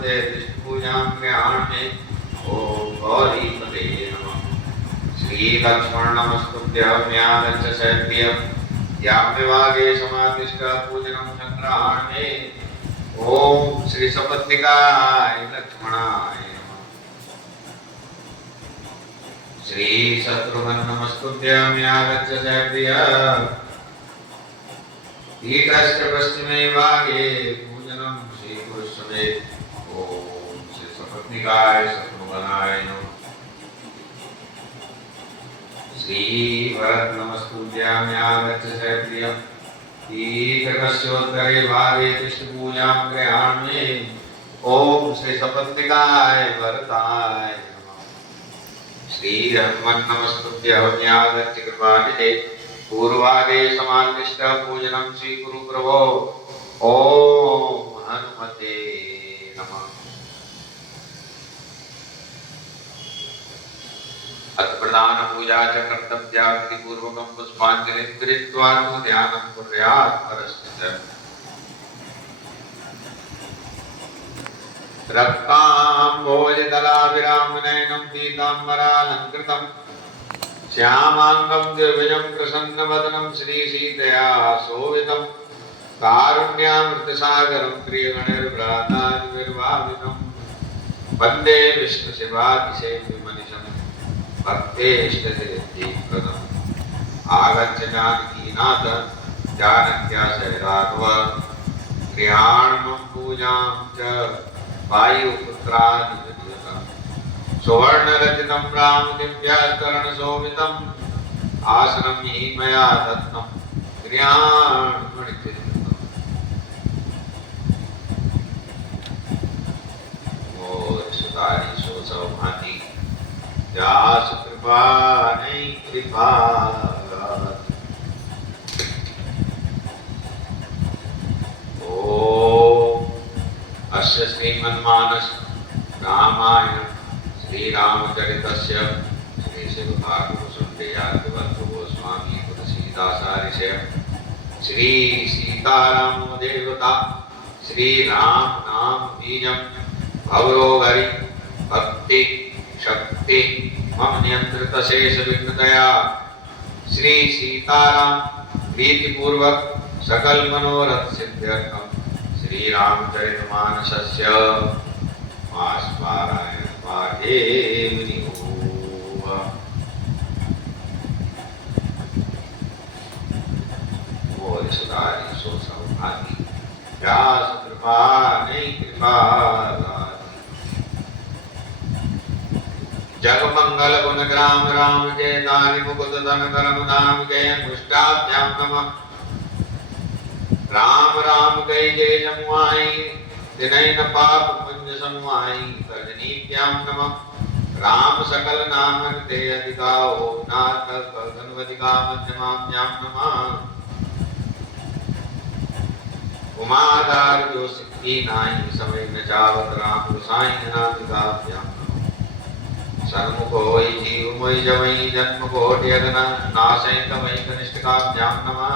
नमस्ते विष्णुपूजां गृहाणे ओम गौरीपते नमः। श्री लक्ष्मण नमस्तुभ्यं यागच्छ सैप्रियं यां विभागे समादिष्ट पूजनं संग्रहाणे ओम श्री सपत्निकाय लक्ष्मणाय नमः। श्री शत्रुघ्न नमस्तुभ्यं यागच्छ सैप्रियं ईकश्च पश्चिमे भागे पूजनं श्री पुरुषमे ओम श्री सपत्निकाय शत्रुघ्नाय नमः। श्री भरत नमस्तुभ्यं यागच्छ सैप्रियं ईकश्चोत्तरे भागे कृष्णपूजां गृहाणे ओम श्री सपत्निकाय भरताय नमः। श्री हनुमन् नमस्तुभ्यं यागच्छ कृपानिधे पूर्वादे समादिष्ट पूजनं स्वीकुरु प्रभो ओम हनुमते नमः। अत्प्रदान पूजा च कर्तव्या विधिपूर्वकं पुष्पाञ्जलिं कृत्वा ध्यानं कुर्यात् परस्थितम्। रक्ताम्भोजदलाभिरामनयनं पीताम्बरालङ्कृतं श्यामांगं द्विभुजं प्रसन्नवदनं श्रीसीतया शोभितं कारुण्यामृतसागरं प्रियगणैर्भ्राताभिर्भावितं वन्दे विष्णुशिवातिशयविमनिशं भक्तेष्टसिद्धिप्रदम्। आगच्छ जानकीनाथ जानक्याशय राघव गृहाणं पूजां च वायुपुत्रादिविद्युतम्। सुवर्णरचितं रामदिव्यास्तरणशोभितम् आसनं हि मया दत्तं गृहाणमणिचित्रितम्। मोर सुतारी सो सौभाती व्यास कृपा नहीं कृपा ओम अस्य श्रीमन्मानस रामायण श्री रामचरितस्य श्री शिवभागवत गोस्वामी तुलसीदासार्य श्री सीताराम देवता श्री राम नाम बीजम भवरोगरि भक्ति शक्ति मम नियंत्रित शेष विघ्नतया श्री सीताराम प्रीतिपूर्वक सकल मनोरथ सिद्ध्यर्थम श्री रामचरितमानसस्य मासपारायण पाठे विनियोग। मोर सुधारी सो सौभागी व्यास कृपा नहीं कृपा जग मंगल गुण ग्राम राम जय दानि मुकुद धन करम धाम जय मुष्टाभ्याम नमः। राम राम कई जय जमुआई दिनैन पाप पुंज समुआई तजनीभ्याम नमः। राम सकल नामन ते अधिकाओ नाथ गणवदिका मध्यमाभ्याम नमः। उमादार जो सिद्धि नाई समय न जावत राम गोसाई नामिकाभ्याम सन्मुख होई जीव मोई जवई जन्म कोटि अगन नाशय तमई कनिष्ठकाभ्याम नमः।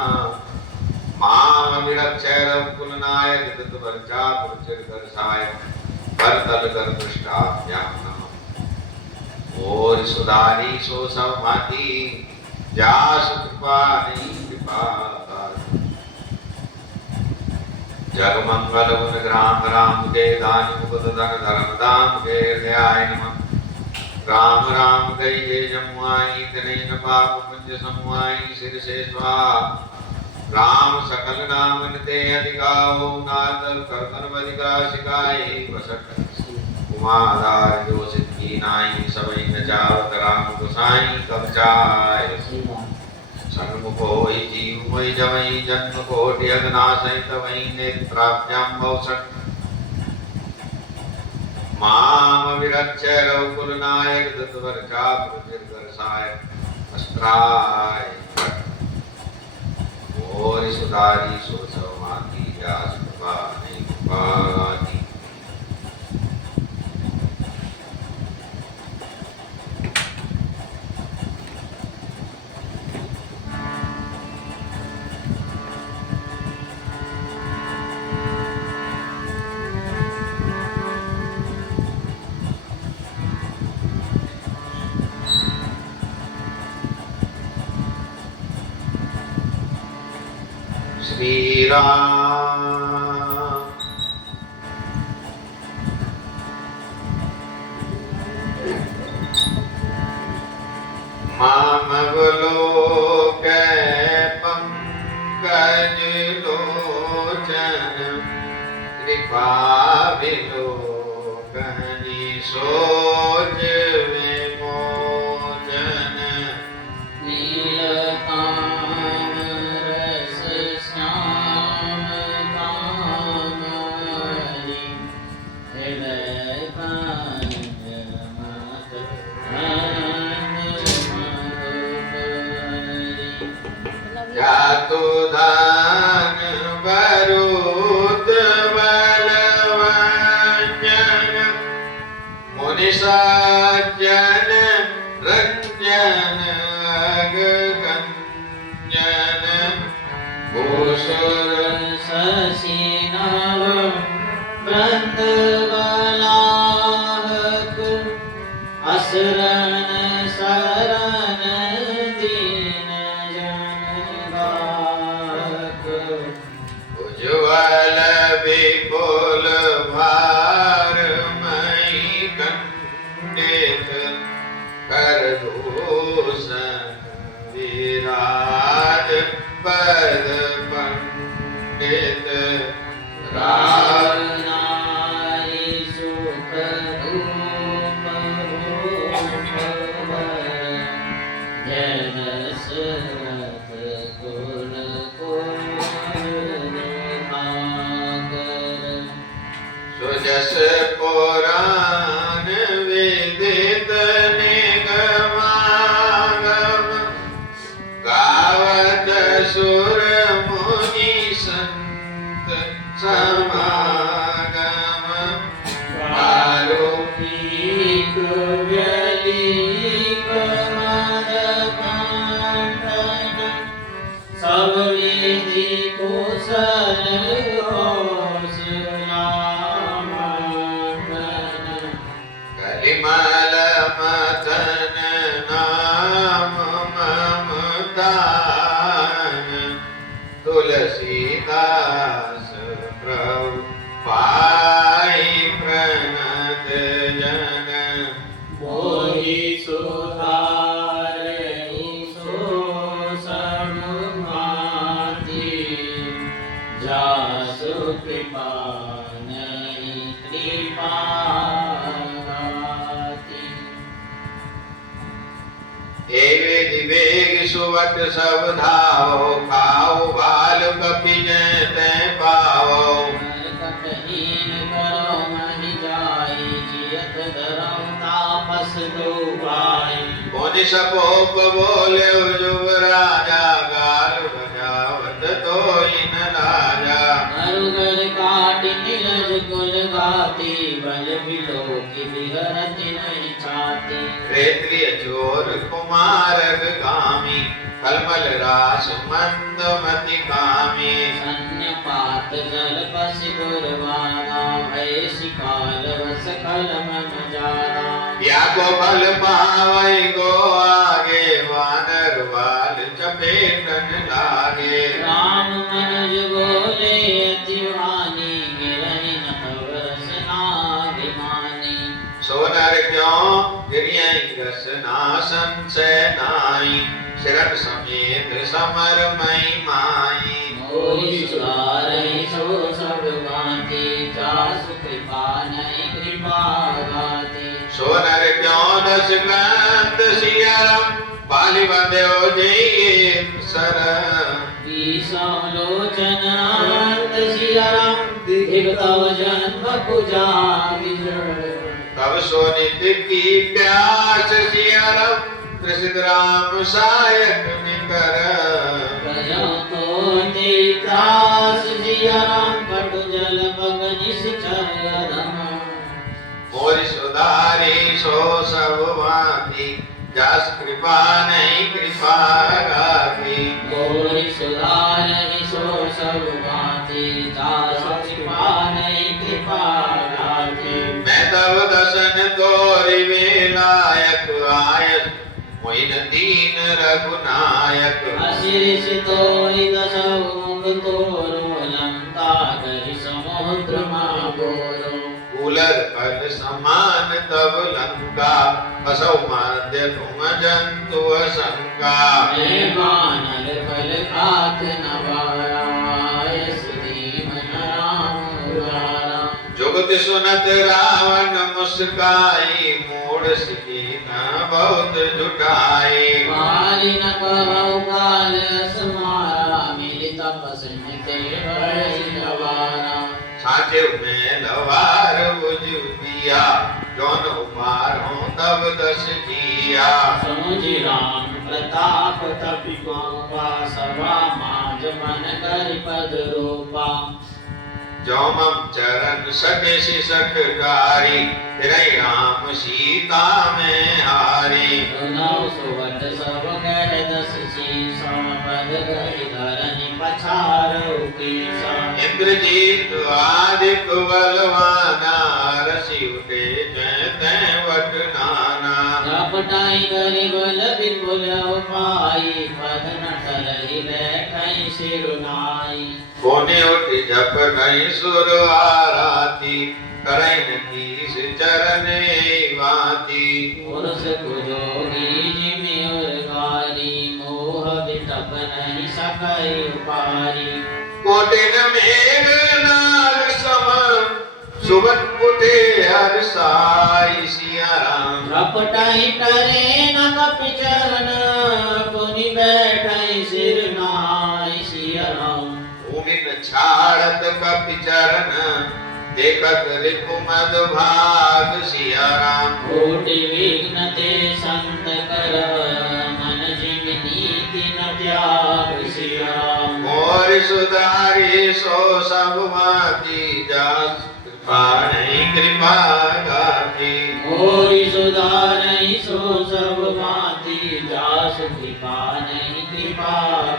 माम विरक्षय रघुकुल नायक कृत वर्चा पुरचिर कर साय करतल कर पृष्ठाभ्याम नमः। और सुधारी सो समाति जास कृपा नहीं कृपा जग मंगल गुण ग्राम राम के दानि मुकुद धन धर्म धाम के हृदयाय नमः। राम राम कई जय जमुआई तनैन पाप पुंज समुआई सिर से स्वाहा। राम सकल नामन ते अधिकाओ नाथ करतन बदिका शिकाई वसट उमादार जो सिद्धि नाई सबई न जावत राम गोसाई कवचाय सन्मुख होई जीव मोई जवई जन्म कोटि अगनाशय तवई नेत्राभ्याम भवसट। माम विरक्षय रघुकुल नायक दत्तवर चाप रुचिर साय अस्त्राय और सुधारी सो समाधि जास कृपा नहीं कृपाति। राम। मामवलोकय पंकज लोचन कृपाविलोकनि सोच विमोचन। नीलकाम रस श्याम कामरि हृदय कांज मत जातु दान वरुत बलवंजन मुनि सज्जन रंजन अगगंजन भूषुर शशिनव वृंदवलाहक असरण शरण दीन जनगाहक। उज्ज्वल विपुल भारमयी खंडित करदूषण विराज पद पंडित राम। नारी सुख रूप जन सरथ कुल सुजस पुराण विदित निगमागम गावत सुर मुनि संत समागम। आरोपीक व्यलीक मद कांडन सब विधि कुशल कलिमल मथन नाम ममतान तुलसीदास प्रभु पाई प्रणत जन। मोहि सुधारहि सो समुमाति जासु कृपा नहीं कृपा गाति। एवे दिवेग सुवट सब धावो खाओ बाल कपि जैते पावो। कटहीन करो महि जाई जियत धरम तापस दो भाई। मुनि सकोप बोले जुग राजा गाल बजावत तोहि न लाजा। मरुगर काटि नीलज कुल गाती बल बिलोकी बिहरति नहीं छाती। क्षेत्रिय चोर कुमारक कामी कलमल रास मंदमति कामी। सन्यपात जल पसि दुर्वाना भय शिकाल वस खल मन जाना। या को बल पावै गो आगे वानर बाल चपेटन लागे। राम मनुज बोले अति वाणी गिरहि न तव रसनाभिमानी। सोनर क्यों गिरियं रसना संशय नाई। शरण समेत समर मई माई। मोहि सुधारहि सो सब भांति जासु कृपा नहीं कृपा गाति। सोनर क्यों दस ग्रंथ सियरम पाली बंध्यो जय सरम। ईसो लोचन अंत सियरम दिव तव जन्म पुजारि। तब सो नित्य की प्यास सियरम कृष्ण राम सायक निकर। प्रजो तो ते त्रास सियरम कटु जल बग निश्चर अधम। मोरि सुधारी सो सब भांति जस कृपा नहीं कृपा गाती। मोहि सुधारहि सो सब भांति जासु कृपा नहीं कृपा गाति। मैं तब दसन तोरि लायक आयत मोइन दीन रघुनायक। अशिष तोरि दसौ मुख तोरो बोलो कूलर फल समान तब लंका असौ मध्य तुम जंतु शंका मानल फल खात नवाय सुधी मन राम उदारा जुगत सुनत रावण मुस्काई मूड सिद्धि न बहुत जुटाई मारी न कहु काल समारा मिली तपस मिते बड़ई नवारा साचे में लवार बुझिया जौन उपारों तब दस किया समुझी राम प्रताप तपि गोपा सभा माज मन कर पद रूपा जौमम चरण सके सककारी तेरे राम सीता में हारी सुनौ सुवट सब कह दस शीसा पद गई धरनि पछारौ कीसा इंद्रजीत आदिक बलवाना रसी उठे जय तय वट नाना झपटाई करि बल विपुल उपाई पद न टलहि बैठई सिरुनाई कोने उठ जप नहीं सुर आराती करैन कीस चरने वाती पुरुष कुजोगी जिमि उर्गारी मोह विटप नहीं सकै उपारी कोटिन मेघ नाग सम सुबत उठे हर साई सिया राम झपटाई करे न कपि चरण पुनि बैठई सिर नाई सिया राम भूमिन छाड़त कपि चरण देखत रिपु मद भाग सिया राम कोटि विघ्न ते संत कर मन जिमि नीति न त्याग सिया राम और सुधारी सो सब भांति जास कृपा नहीं कृपा गाती मोरि सुधारहि सो सब भांति जास कृपा नहीं कृपा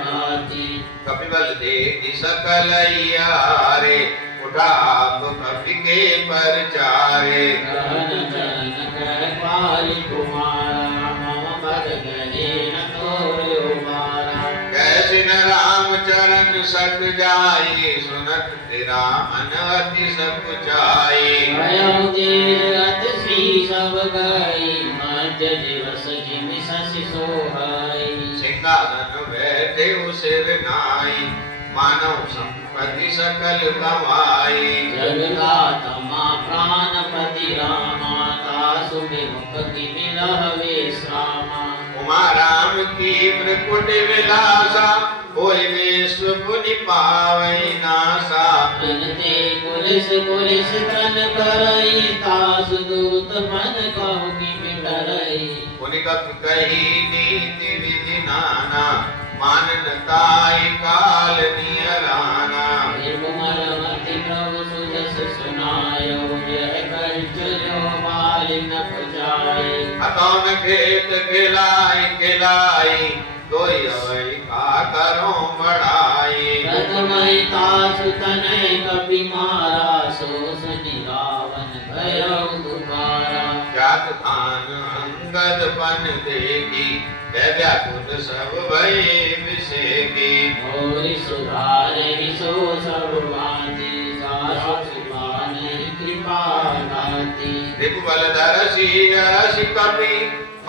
गाती कपिबल देख सकल यारे उठा आप कपि के परचारे गहन चरण कर पालि कुमारा मम पद गले न तोरे उबारा कैसे न राम चरण सट जाई सुनत तेरा मन अति सकुचाई भयउ देर अति श्री सब गई मध्य दिवस जिमि शशि सोहई सिंहासन बैठे सिर नाई मानव संपत्ति सकल कमाई जगदात्मा प्राणपति रामा तासु विमुख की मिलहवे श्रामा उमा राम की मृकुट विलासा होय विश्व पुनि पावै नासा जनते पुलिस पुलिस तन करई तासु दूत मन कहु की बिडरई पुनि कपि कही नीति विधि नाना मानन ताई काल नियराना निर्मल मति प्रभु सुजस सुनायो जय कर चलो मालिन पुजाई अतौन खेत खिलाई खिलाई कोई अवै का करो बड़ाई प्रथमहि तासु तनय कपि मारा सो सुनि रावण भयउ दुखारा जात धान अंगद पन देखी व्याकुल सब भय विषेकी मोरि सुधारहि सो सब भांति सासु सुभानहि कृपा गाति रिपुबल धरसी अरसी कपि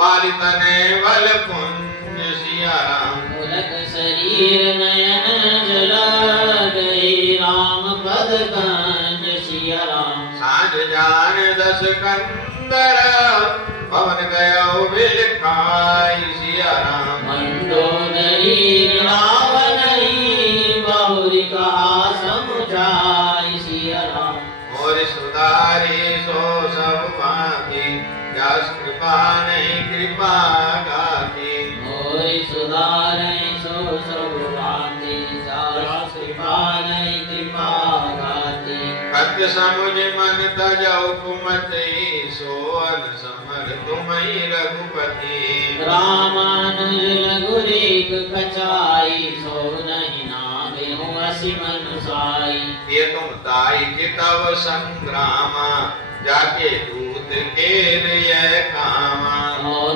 पालितने बल पुंज सिया राम पुलक शरीर नयन जल गई राम पद कंज सिया राम सांझ जान दस कंदर पवन गयो बिलखाई सिया राम मंडोदरी रावणई बहुरी कहा समुझाई सिया राम और सुधारी सो सब भांति जस कृपा नहीं कृपा गाती मोहि सुधारहि सो सब भांति जास कृपा नहीं कृपा गाति सत्य समुझ मन तजौ कुमति सोअन समर तुमहि रघुपति रामानुज लघु रेख कचाई सो नहीं नामे हो असि मनुसाई ये तुम ताई के तव संग्रामा जाके दूत केर यह कामा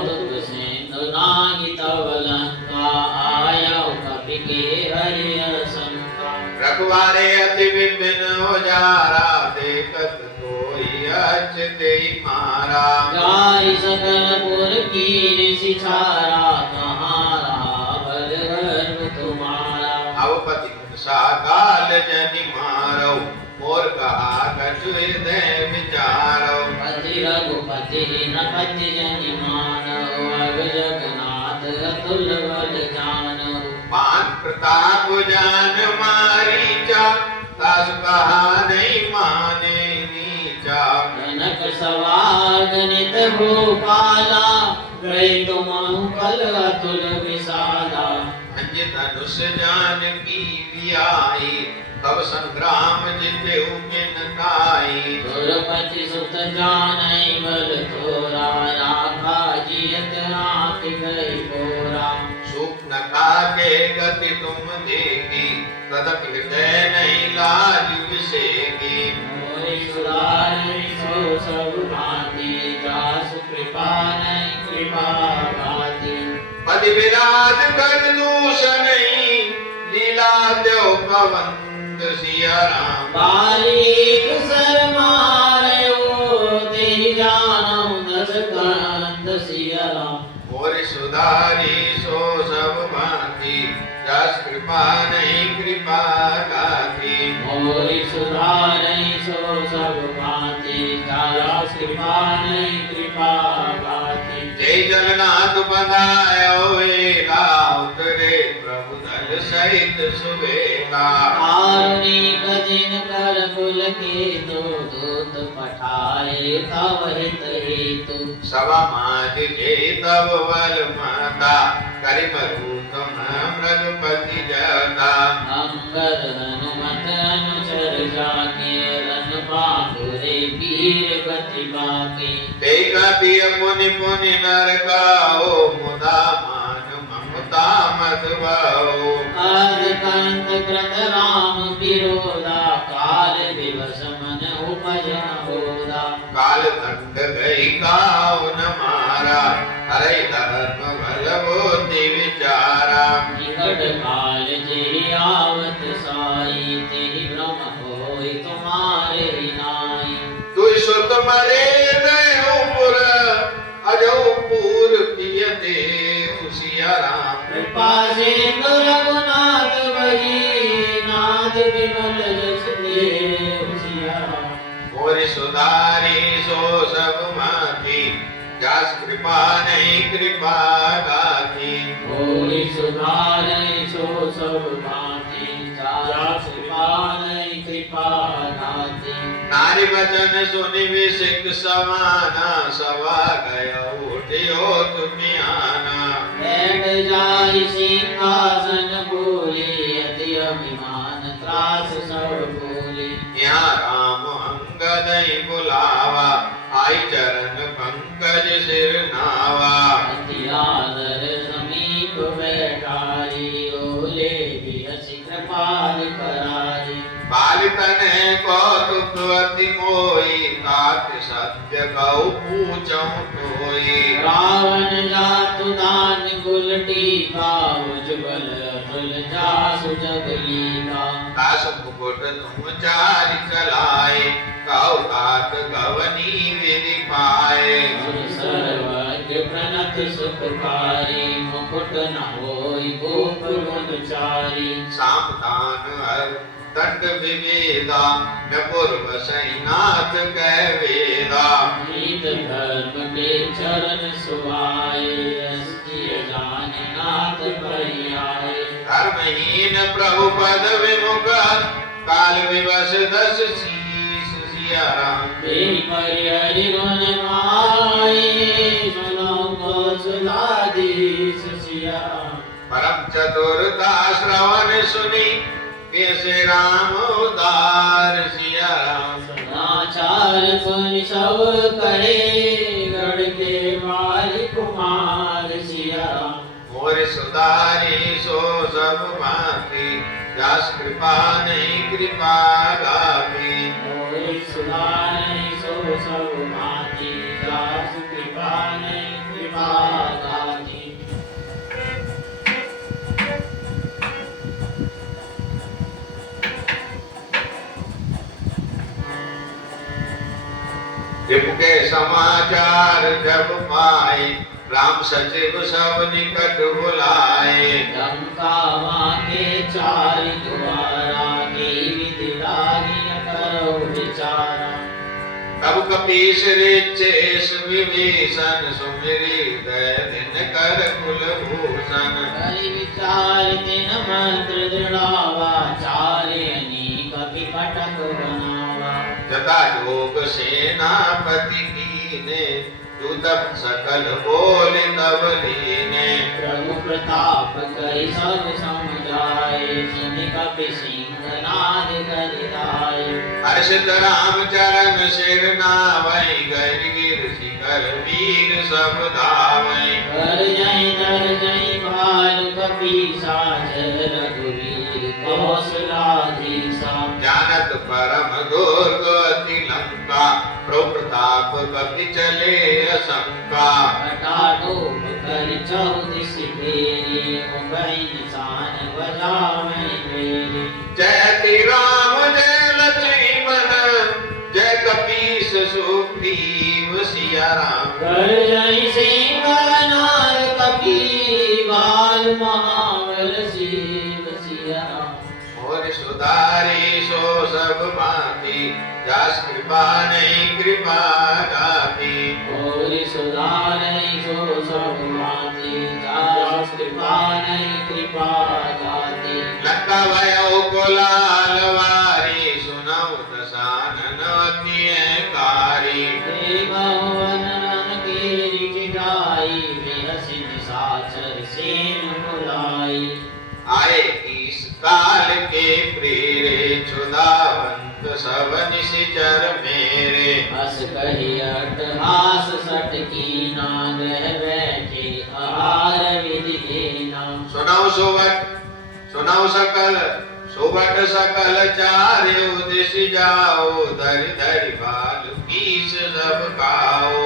दुख सिंधु नागी तव लंका आयो कपि के हरिय शंका रघु रखवारे अति विपिन उजारा देखत कोई अचते मारा जाई सकल पुर कीर सिछारा कहारा बल गर्व तुम्हारा अवपति गुणसा काल जनि मारो मोर कहा कछु हृदय विचारो पति रघुपति न पति जनि मानव अग जगन्नाथ अतुल बल जानव पान प्रताप जान मारीचा तास कहा नहीं माने नीचा जनक सवाग नित भूपाला गए तुम कल अतुल विशाला अंज धनुष जान की वियाई तब संग्राम जिते उकिन काई दुर्पति सुत जानई बल थोरा राखा जियत आंख गई बोरा सूक्ष्म काके गति तुम देखी तदप हृदय नहीं लाज विसेगी मोरि सुधारि सो सब भांति जासु कृपा नहीं कृपा भांति पद विराज कर दूषण लीला देव पवन सिया राम बालिक सर मारयो तेहि जानौ दस कंद सिया राम मोर सुधारी सो सब भांति जस कृपा नहीं कृपा गाती मोरि सुधारै सो सब भांति जास कृपा नहीं कृपा गाति जय जगन्नाथ बधायो वेला उतरे प्रभु दल सहित सुवेला कारुणिक दिन कर कुल के दो दूत पठाए तव हित हेतु सभा माज जे तब बल माता करि मरु तुम मृगपति जता अंगद हनुमत अनुचर जाके रन बाहुरे वीर गति बाके देखा पिय पुनि पुनि नर काओ मुदा मान ममता मत भाओ आद कांत कृत राम विरोधा काल विवश मन उपजन होदा काल दंड गई काउ न मारा हरे धर्म बल बुद्धि विचारा निकट काल जे आवत साई तेहि भ्रम होय तुम्हारे नाई तुई सुत मरे देवपुर अजो पूर किय देव सिया राम कृपा सिंधु रघुनाथ बही नाथ विमल जस देव सिया राम मोरि सुधारी सो सब माती जस कृपा नहीं कृपा गाती मोरि सुधारै सो सब भांति जास कृपा नहीं कृपा गाति नारी वचन सुनि विसिक समाना सवा गया उठियो तुमि आना बैठ जाई सिंहासन बोले अति अभिमान त्रास सब बोले यहाँ राम अंगद ही बुलावा आई चरण पंकज सिर नावा अति आदर समीप बैठाई ओले भी हसी कृपाल कराई बालितन कौतुक अति मोई तात सत्य कौ पूछौ तोई रावण जातु दान गुलटी का उज्जवल अतुल जासु जगली का दास मुकुट तुम चारि चलाए कौ तात गवनी विधि पाए गुर सर्वज्ञ प्रणत सुखकारी मुकुट न होई गोप गुणचारी सामदान दंड विवेदा न पूर्व सैनाथ कह वेदा नीत धर्म के चरण सुहाए अस्थिय जान नाथ परियाए धर्महीन प्रभु पद विमुख काल विवश दस शीस सिया राम तेहि परि हरि गुण गाए सुनो कौशलाधीश सिया राम परम चतुरता श्रवण सुनी कैसे राम उदार सिया राम सदाचार सुनि सब करे गढ़ के बाली कुमार सिया राम मोर सुधारी सो सब भांति जस कृपा नहीं कृपा गाती मोहि सुधारै सो सब भांति जासु कृपा नहीं कृपा गाति रिपु के समाचार जब पाए, राम सचिव सब निकट बुलाए। लंका के चार द्वारा, की विधि लागी करो विचारा। तब कपीस ऋचेश विभीषण, सुमिरी दय दिन कर कुलभूषण। हरि विचार दिन मंत्र दृढ़ावा, चारे कपि कटक बनावा। जटा जोग सेनापति कीने, दूतम सकल बोल तब लीने। प्रभु प्रताप करि सब समुझाए, सुनि कपि सिंह नाद करि गाए। हर्षित राम चरण सिर नावै, गिर शिखर वीर सब धावै। कर जय दर जय भाल कपीसा, जय रघुवीर कौशलाधीसा। जानत परम दुर्ग अति लंका, प्रभु प्रताप कपि चले असंका। हठाटोप करि चौदिस घेरी, मुँबई निशान बजावै मेरी। जयति राम जय लक्ष्मण, जय कपीस सुग्रीव सिया राम। कर जय सिंह नार कपी, बाल महाबल शिव सिया राम। और सुधारी सो सब भांति, जास कृपा नहीं कृपा गाती। और सुधारै सो सब भांति, जास कृपा नहीं कृपा गाती। लंका भयो कुलाल वारी, सुनौ दसानन अति कारी। देववन केरि जिगाई, बिहसि निशाचर सेन बुलाई। आए इस काल के प्रेरे, क्षुधावंत सब निशिचर मेरे। हस कहि अट्टहास सट कीना, गह बैठे आहार विधि देना। सुनौ सकल सुबट सकल चार्यो, दिश जाओ धरि धरि बाल कीस सब खाओ।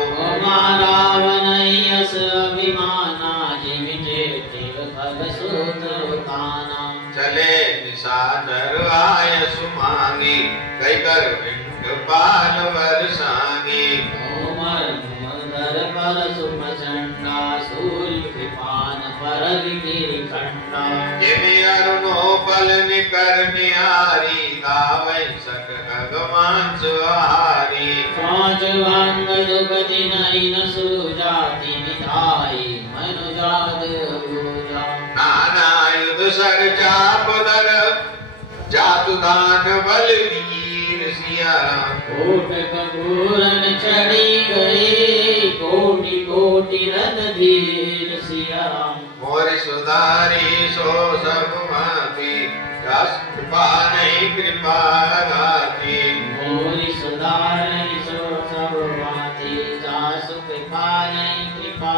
रावण यस अभिमाना, जिमि जेठिव खग सूत्र ताना। चले निशाचर आय सुमांगी, कई कर विंड पाल वर सांगी। तोमर मुमर पर सुमचंडा, सूर्य कृपान पर गिरि खंडा। जिमि अरुणो पल निकर निहारी, गावै सक खग मांस आहारी। पांच भांग दुपति नयन सूजा, तिनि धाई मनुजाद पूजा। नाना युध सर चाप दर, जातु दान बलवीर सिया राम। कोटक पूरन चढ़ी गए, कोटि कोटि रणधीर सिया राम। मोर सुधारी सो सब भांति, जास कृपा नहीं कृपा गाती। मोरि सुधारै सो सब भांति, जासु कृपा नहीं कृपा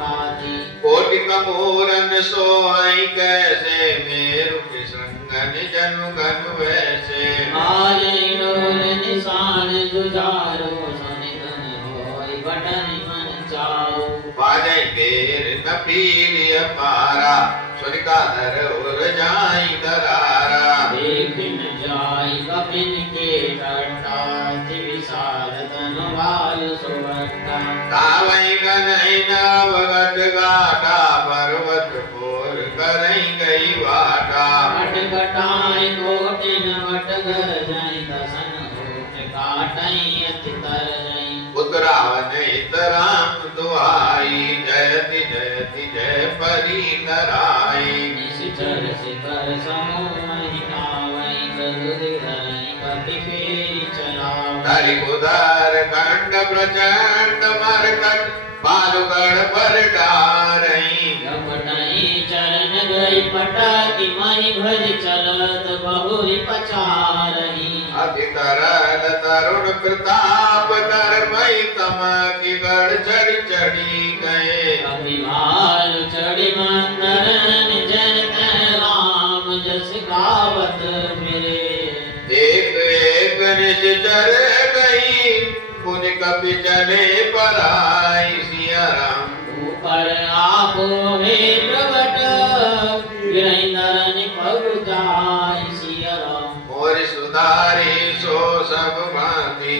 गाती। कोटि कपूरन सोई कैसे, मेरु के संगन जनु गन वैसे। आयै डोल निशान जुझारो, सुनि धुन होय बटन मन चाओ। बाजै घेर न पीर अपारा, स्वर्गाधर उर जाई दरारा। देखिन जाय कपिन के कट्टा, अति विशाल तनु बाल सुभट्टा। तावै गनै नवगत गाटा, पर्वत पोर करई गई वाटा। अटकटाई कोटिन वटगर जाय, दसन होठ काटई अति तर जाय। उतरावन हित राम दुहाई, जयति जयति जय परी कराई। निशिचर शिखर समूह महिनावै, गरुड़ धरै कपि फेरि चलावै। धरि उदर खंड प्रचंड मरकट, बालुगढ़ पर डारई। लपटई चरण गई पटाकी, महि भरि चलत बहुरि पचारही। अति तरल तरुण प्रताप, कर मई तम की गढ़ चढ़ी चढ़ी गए। अभिमाल चढ़ी मंदरन, जन तै राम जस गावत फिरे। एक एक निश्चर गई, पुनि कपि चले पराई सिया राम। ऊपर आपो हे प्रगट, गिरहिंदरन पग जाय सिया राम। मोर सुधारी सो सब भांति,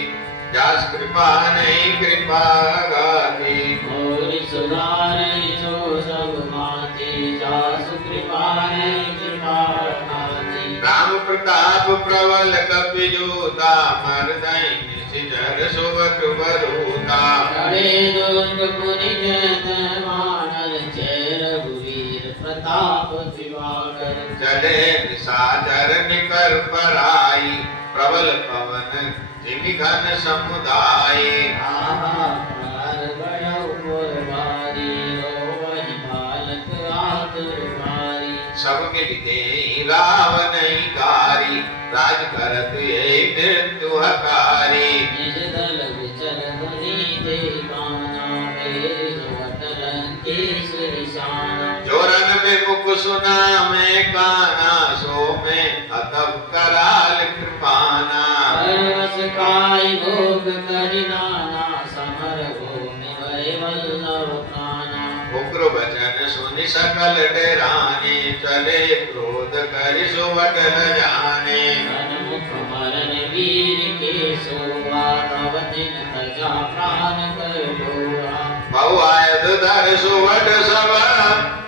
जास कृपा नहीं कृपा गाती। मोरि सुधारै सो सब माती, जासु कृपा नहीं कृपा गाती। राम प्रताप प्रबल कपिजूता, मर्दई निशिचर सुबक बरूता। चढ़े दुर्ग पुनि जयत मानल, जय रघुवीर प्रताप दिवाकर। चले निशाचर निकर पराई, प्रबल पवन जिमि घन समुदाय। हाहाकार भयउ मोर बारी, रोवहि बालक आतुर भारी। सब मिल देई रावण कारी, राज करत ये मृत्यु हकारी। निज दल विचर धुनि देवाना, मेरि सुवट लंकेश निशाना। जोरन में मुख सुना मैं काना, सो में अतब कराल कृपाना। परवश खाई भोग करि नाना, समर भूमि भय वल्लभ प्राणा। उग्र वचन सुनि सकल डराने, चले क्रोध करि सुवट न जाने। सन्मुख मरण वीर के सोवा, तब दिन तजा प्राण कर डोरा। बहु आयध धर सुवट सब,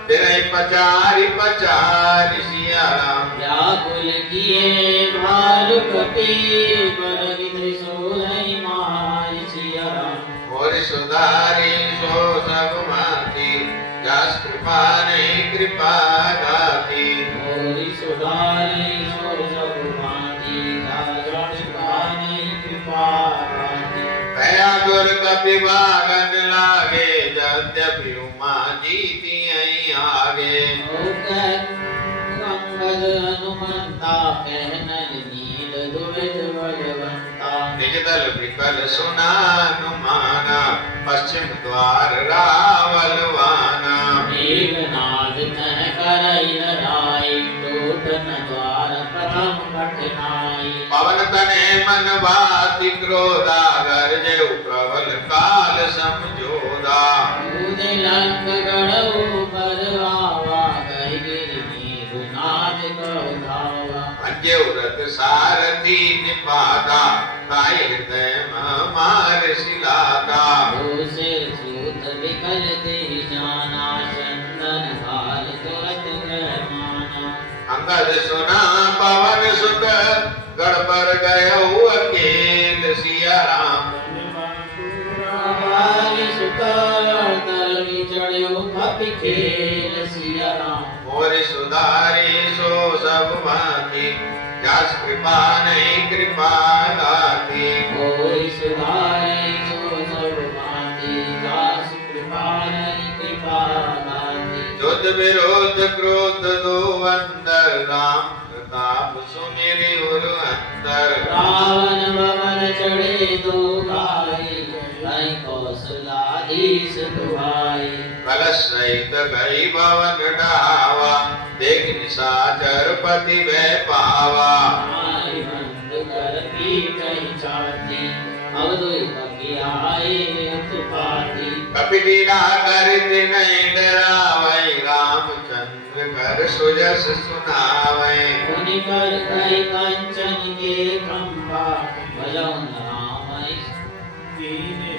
तिरै पचारि पचारि सिया राम। व्याकुल किए भालु कपि, बरगित सोधै माय सिया राम। और सुधारी सो सब माती, जास कृपा नहीं कृपा गाती। मोरि सुधारै सो सब माती, जासु कृपा नहीं कृपा गाती। भया गुर कपिवागन लागे, यद्यपि उमा जीती ऐ आगे। अंगद हनुमंता, कहनल नील दुर्विध बलवंता। निज दल विकल सुना नुमाना, पश्चिम द्वार रावलवाना। मेघनाद तह करई लड़ाई, टूटन द्वार प्रथम कठिनाई। पवन तने मन भाति क्रोधा, गरजे प्रबल काल समझोदा। कूदे लंक गढ़ऊ पर आवा, गई गिरि मेघनाद गौ धावा। पंजे उरत सारथी निपाता, काय हृदय मार सिलाता। दो सिर सूत विकल देहि जाना, चंदन घाल तुरत ग्रह माना। अंगद सुना पवन सुत, गढ़ पर गयऊ अकेल सिया राम। बाली सुकर तरवी चढ़्यो कपि खेल सिया राम। मोरि सुधारी सो सब माती, जास कृपा नहीं कृपा गाती। मोरि सुधारै सो सब माती, जासु कृपा नहीं कृपा गाती। युद्ध विरोध क्रोध दो अंदर, राम प्रताप सुमिरि उर अंतर। रावण भवन चढ़े दो गाई, आई कौशलाधीश दुहाई। कलश सहित गई भवन ढावा, देख निशाचर पति वह पावा। आई बंद कर पीटई छाती, अब दुई कपि आए उत्पाती। कपिलीला करित नहीं डरावै, रामचंद्र कर सुजस सुनावै। मुनि कर कहि कंचन के खंबा, भजौ न राम दीने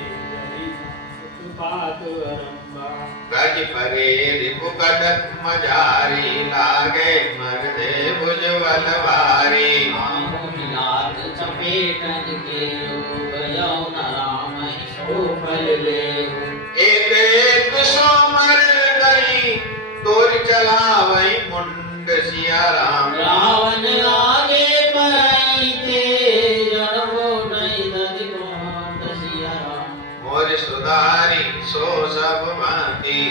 उत्पात अरंबा। गज परे रिपु कटक मजारी, लागे मर्दे भुज बलवारी। आँखों मिलात चपेटन के लो, भजौ न राम सो फल लेहु। एक एक सो मर गई, तोर चलावै मुंड सिया राम। रावण आगे परई थे, जनमो नहीं दधि कोंड सिया राम। मोर सुधारी सो सब माती,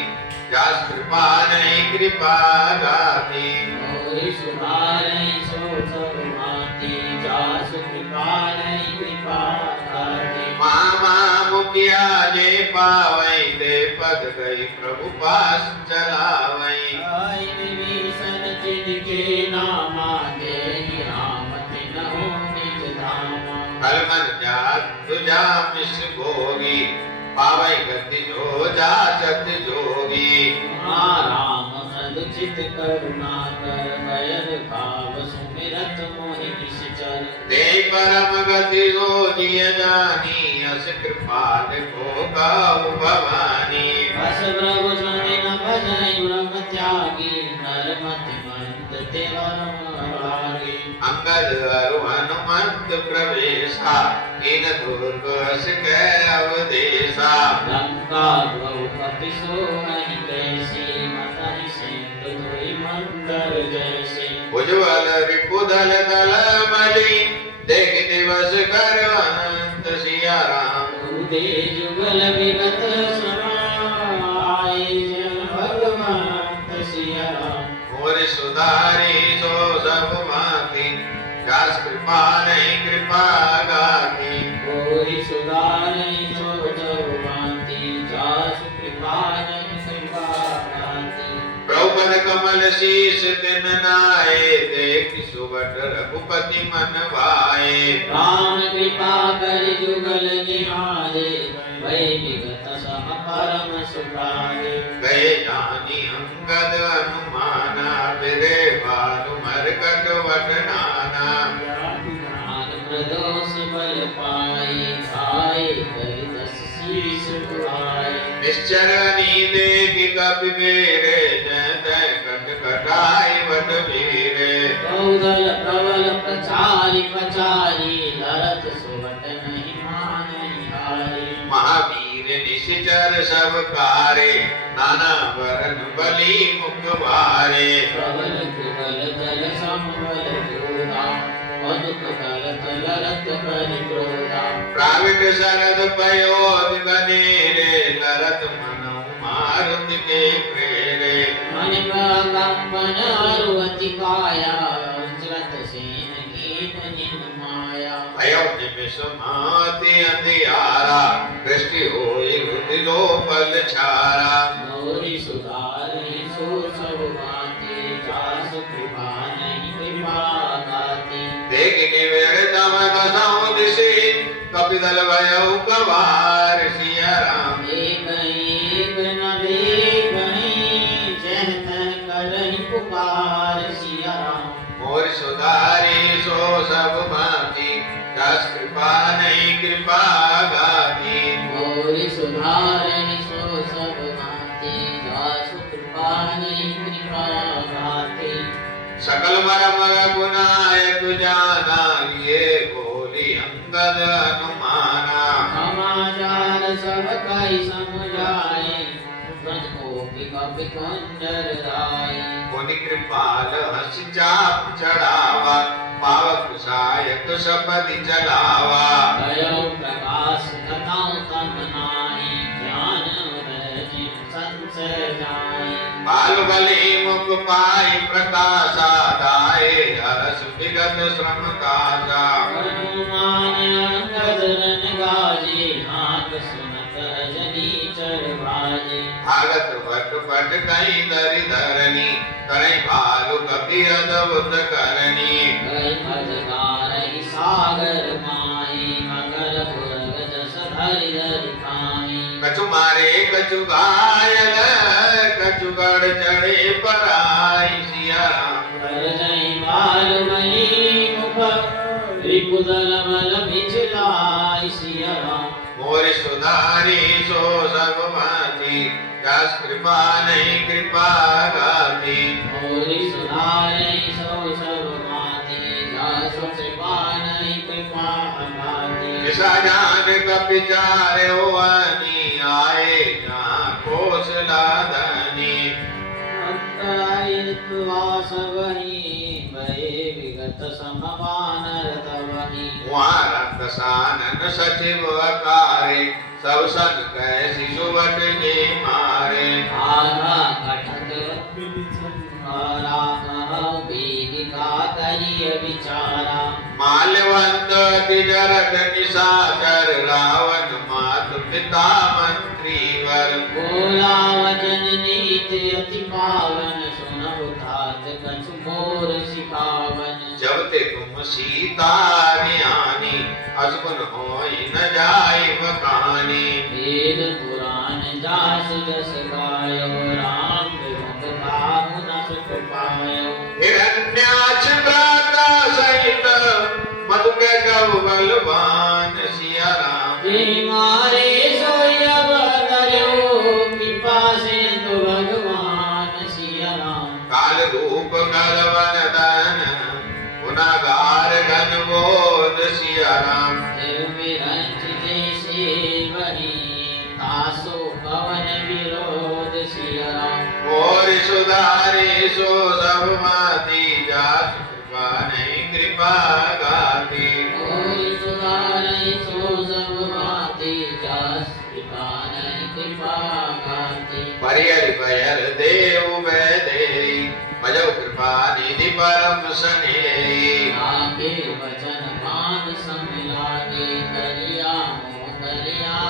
जास कृपा नहीं कृपा गाती। मोरि सुधारै सो सब माती, जासु कृपा नहीं कृपा गाती। मामा मुखिया जे पावै, दे पद गई प्रभु पास चलावै। आई विभीषण जिनके नामा, देहि राम तिन्हु निज धामा। कलमन जात तुझा मिस भोगी, पावै गति जो जाचत जोगी। राम अनुचित करुणा कर, भयर भाव सुमिरत मोहि निश्चर। ते परम गति हो जिय जानी अस कृपाल को गाऊ भवानी बस प्रभु सुनि न भजै ब्रह्म त्यागी नर मति मंत ते वरमारी अंगद अरु हनुमंत प्रवेशा इन दुर्ग अस कै अवदेशा लंका द्रौपदी सोहि कैसी मतहि सिंधु धोई मंदर जैसी उज्ज्वल रिपुदल दल मलि देख दिवस कर अनंत सिया राम उदे जुगल विगत समाय जन भगवंत सिया राम मोर सुधारी सो सब माती दास कृपा नहीं कृपा गाती कोई सुधारै सो जगवंती जासु कृपा नहीं कृपा गाती प्रभुपद कमल शीस तिन नाए देख सुवट रघुपति मन भाए राम कृपा कर जुगल निहारे भय विगत सम परम सुखारे गए जानी अंगद अनुमाना बिरे बालु मरकट वट नाना ज्ञान प्रदोष बल पाए खाए करि दस शीस उठाए निश्चर नीदे की कपि बेरे जय कट कटाई वट वीरे कौदल प्रबल प्रचारी पचारी लरत सुवट नहीं माने हारी महावीर निश्चर सब कारे नाना वरन बलि मुख भारे प्रबल कुबल दल समबल जोधा मधुक करत लरत करि क्रोधा प्राविट शरद पयोध गनेरे लरत मनु मारुति के प्रेरे मणि प्रकंपन अरुवति काया वज्रत सेन कीन जिन माया भयो निमिष माति अंधियारा दृष्टि होई रुधिरो पल छारा मोरी सुधारि सो सब भांति जासु कृपा नहीं कृपा गाती देख निवेर तम दसौ दिशि कपिदल भयो कवार सिया राम एक न देखहि जह तह करहि पुकार सिया राम मोर सुधारी सो सब भांति दास कृपा नहीं कृपा गाती मोरी सुधारि सो सब भांति जासु कृपा नहीं कृपा गाती सकल मरम रघुनायक जाना लिए बोली अंगद अनुमाना समाचार सब कई समझाए ब्रज गोपी कपि कुंजर राय मुनि कृपाल हस चाप चढ़ावा पावक सहायक सपदि चलावा भयो प्रकाश कथाऊं तन नाहि ज्ञान रजिन संशय जाय बाल बलि मुख पाई प्रकाशा दाए हरस विगत श्रम काजा हनुमान अंगद रन गाजे हाथ सुनत रजनी चर भाजे भागत भट भट कई दरि धरनी करै भालु कपि अद्भुत करनी गई मजगारहि सागर माई मगर पुरग जस धरि धरि खाई कछु मारे कछु घायल कछु गढ़ चढ़े पराई सिया राम कर जय बालबली मुख रिपुदल बल बिचलाई सिया राम मोर सुधारी सो सब भांति दास कृपा नहीं कृपा गाती मोरी सुधारे सो सब माती जासु कृपा नहीं कृपा गाती निशा जान कपि चारे होवनी आए जहाँ कौशला धनी अंतरायित वासवहि भये विगत समवानर तवहि वहाँ रक्तसानन सचिव अकारे सब सन कह शिशुवट के मारे आधा कटक राम वेदिका करिय विचारा माल्यवंत तिजरट निशाचर रावण मातु पिता मंत्री वर बोला वचन नीति अति पावन सुनहु तात कछु मोर सिखावन जब ते तुम सीता ज्ञानी असगुन होई न जाय कहानी वेद पुराण जास जस गायो राम विमुख काहु न सुख पायो हिरण्याक्ष भ्राता सहित मधु के मारे सोई अवतर्यो कृपा सिंधु भगवान सिया राम। काल रूप कलवन दन गुनागार घन बोध सिया राम। विरंच जैसे वही तासो पवन विरोध सिया राम। और सुधारे सो सब माती जात कृपा नहीं कृपा गाती। और सुधारे सो सब माती जात कृपा नहीं कृपा गाती। परियर भयर देव वैदेही भजो कृपा निधि परम स्नेही। आगे वचन मान समिलागे करिया मोह करिया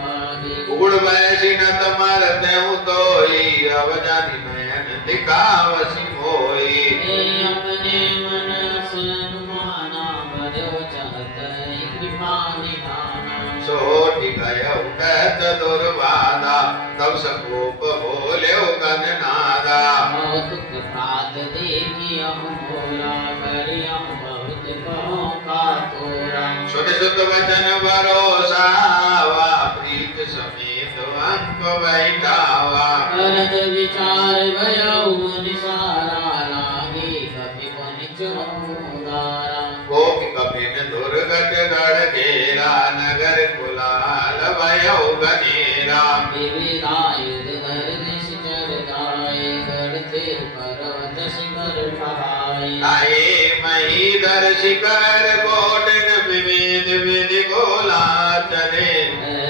वागे। गुण वैसी नत मरते तोई अवजानी नयन दिखावसी मोई। अपने मन सन माना बजो चाहत कृपा निधाना। सोटि गयो कहत दुर्वादा तब सकोप बोल्यो गणनादा। कौतुक प्रात देखी हम भोला करिया बहुत कहो का तोरा। सुन सुत वचन भरोसा वा प्रीत समेत अंक बैठावा। करत विचार भयो निसारा लागे कपि पनिच उदारा। गोपी कपिन दुर्गत गढ़ घेरा नगर कुलाल भयो गनेरा। विविधायुध धर निश्चर गाए गढ़ते पर्वत शिखर ठाए। आए महीधर शिखर कोटिन विविध विधि बोला चले।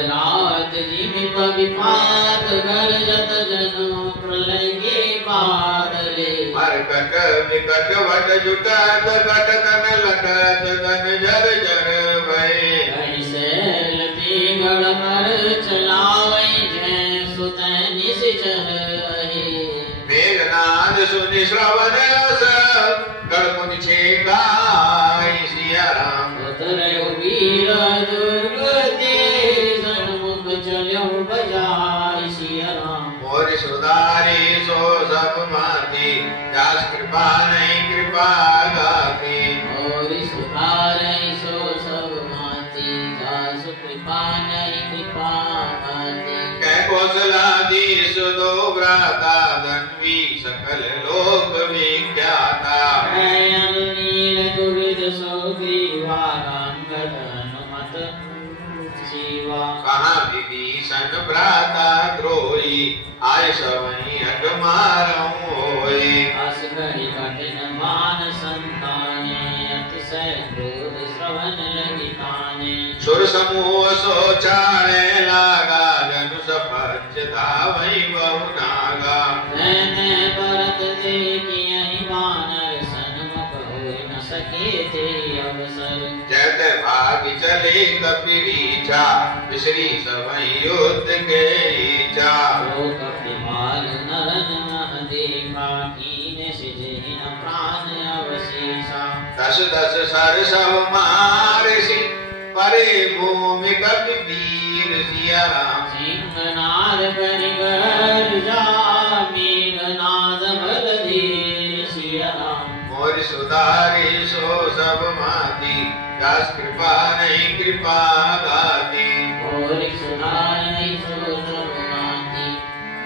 रात जिमि पविपात गरजत जनु प्रलय के बादले। मरकट विकट वट जुटत कट तन लटत तन जर जर भय। ऐसे लती गढ़ पर चलावे जय सुत निश्चर अहे। मेघनाद सुनि श्रवण अस गढ़ मुनि छेकाई सिया राम। उतरयो वीर दुर्गति सन्मुख चल्यो बजाय सिया राम। मोर सुधारी सो सब माती दास कृपा नहीं कृपा गाती। और सुधारै सो सब माती दास कृपा नहीं कृपा गाती। कै कौशलाधीश दो भ्राता धन्वी सकल लोक विख्याता। नयन नील दुविध सुग्रीवा गांगड़ हनुमत जीवा। कहाँ विभीषण भ्राता द्रोही आय सवई अग मारऊं होई। अस कहि कठिन मान संताने अतिशय क्रोध श्रवण लगी ताने। सुर समूह सो चारे लागा जनु सपच धावई बहु नागा। मैंने भरत देखियहि वानर सन्मुख होय न सके ते अवसर। जैत भाग चले कपिरीचा विसरी सवई युद्ध के इच्छा। तो कपिमाल नरन नह देखा कीने सिजहि न प्राण अवशेषा। दस दस सर सब मारसी परे भूमि कपि वीर सिया राम। सिंहनाद करि गर्जा मेघनाद बलधीर सिया राम। मोर सुधारी सो सब माती दास कृपा नहीं कृपा गाती। और सुधारै सो सब माती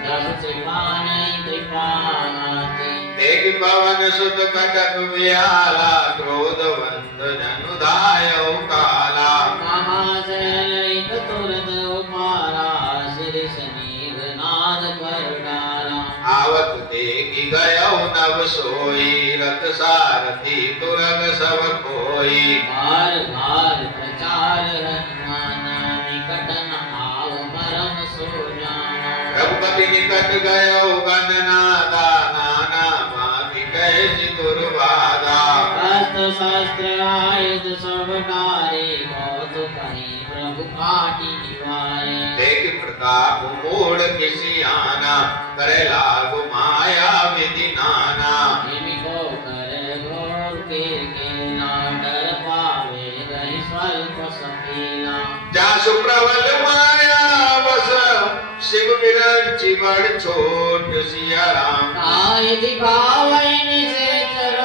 दास कृपा नहीं कृपा गाती। देख पवन सुत कटक व्याला क्रोधवंत जनु धायौ काला। महाशैलैक तुरत उपारा शीर्ष मेघनाद पर डाला। आवत देखि गयौ नव सोई रथ सारथी तुरग सब कोई। बार बार प्रचार हनुमाना निकट न आव मरम सो जाना। रघुपति निकट गयौ गणनादा नाना भांति कैसि दुर्वादा। अस्त्र शस्त्र आयुध सब डारे कौतुक कहि प्रभु काटी निवारे। देख प्रताप मूढ़ किसी आना करे लागु माया विधि नाना। जिमि को करे घोर के ना डर पावे गहि स्वल्प सकीना। जासु प्रबल माया बस शिव विरंचि बड़ छोट सिया राम। ताहि दिखावै निश्चर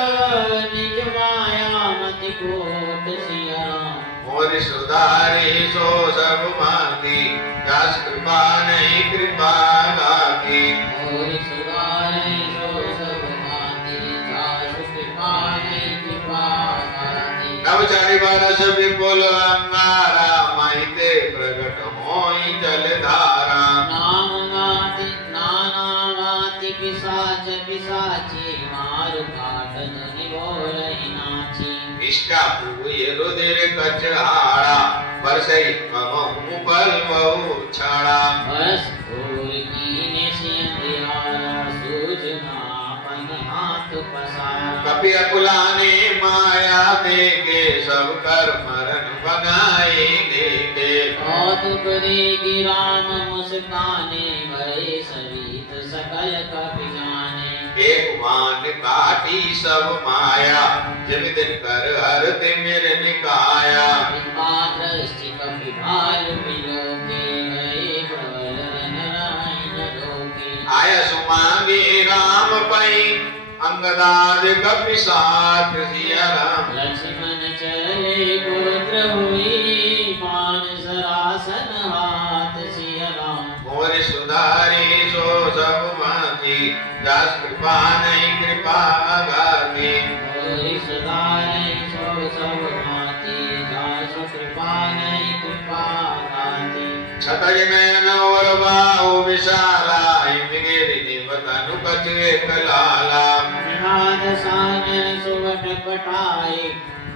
निज माया मति कोट सिया राम। मोर सुधारी सुधारी सो सब मांगी, दास कृपा नहीं कृपा लागी। मोर सुधारे सो सब मांगी, दास कृपा नहीं कृपा लागी। नवचारी बारस विपुल अंगारा, माहिते प्रगट होई जलधारा। नाम गाति नाना गाति पिशाच पिशाची, मारु काट धनि बोलहि नाची। निष्ठा पूय रुधिर कचहाड़ा, बरसई ममहु पल बहु छाड़ा। बरस घोर कीने से अंधियारा, सूझना अपन हाथ पसारा। कपि अकुलाने माया देके, सब कर मरण बनाए देके। कौतुक देगी राम मुस्काने, भय सरित सकल कपि जाने। एक मान काटी सब माया, जिम दिन कर हर तिमिर निकाया। कृपा दृष्टि कपि भाल बिलोके, भय प्रबल नारायण लोके। आया सुमांगी राम पई, अंगदाद कपि साथ सिया राम। लक्ष्मण चले गोत्र हुई, पान सरासन हाथ सिया राम। मोर सुधारी सो सब मांगी, दास कृपा नहीं कृपा गाती। मोरि सुधारै सो सब माती, दास कृपा नहीं कृपा गाती। छतज नयन और बाहु विशाला, हिमगिरि निवतनु कछ एक लाला। निहाद सागर सुवट कटाए,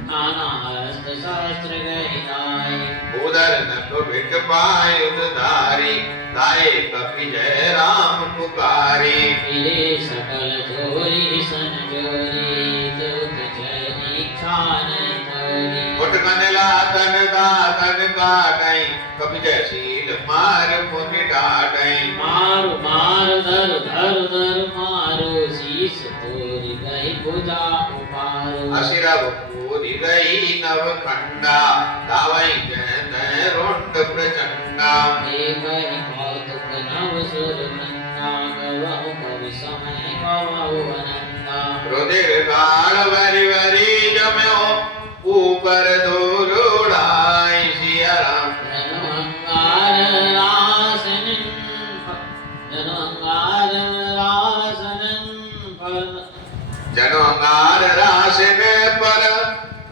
नाना हस्त शास्त्र गहिदाए। उदर नख भिट पाए उदधारी, गाये कपि जय राम पुकारी। फिरे सकल जोरी सन जोरी, दूत जय इच्छा न थोरी। उठ कनला तन दातन काटई, कपि जय शील मार मुनि डाटई। मारु मारु धरु धरु धरु मारु, शीस तोरि गहि भुजा उपारु। असिरव कूदि गई नव खंडा, दावई जय तय रुंड प्रचंडा। देखहि कौतुक नव सुर नंदा, गवहु कवि समय गवहु अनंता। रुधिर गाढ़ वरि वरि जम्यो, ऊपर धूल उड़ाई सिया राम। जनु अंगार रासनन जनु अंगार रासनन पर। जनो अंगार रासिन पर,